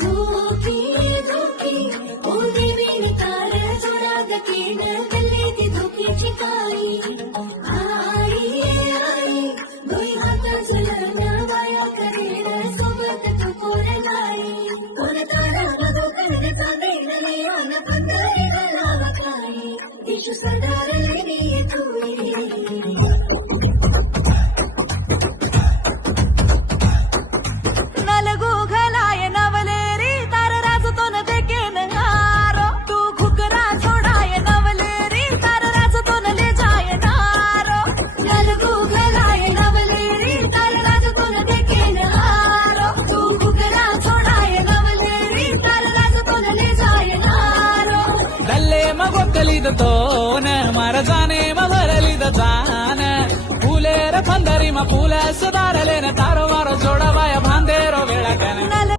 धोकी धोकी ओ देवीन तार जोडा दकीन गल्ली ती धोकीची काई आई आई दोई हात जुळवून वाया करेन सोबत तू कोरलाई कोण तारा बघू कंद चांदेली आन पंढरी गलावा काय देश सदारलेली तुई तोन मार जाने मरली जान फुलेर फंदरी मा फुल सुधारले न तारो मारो जोडा बाया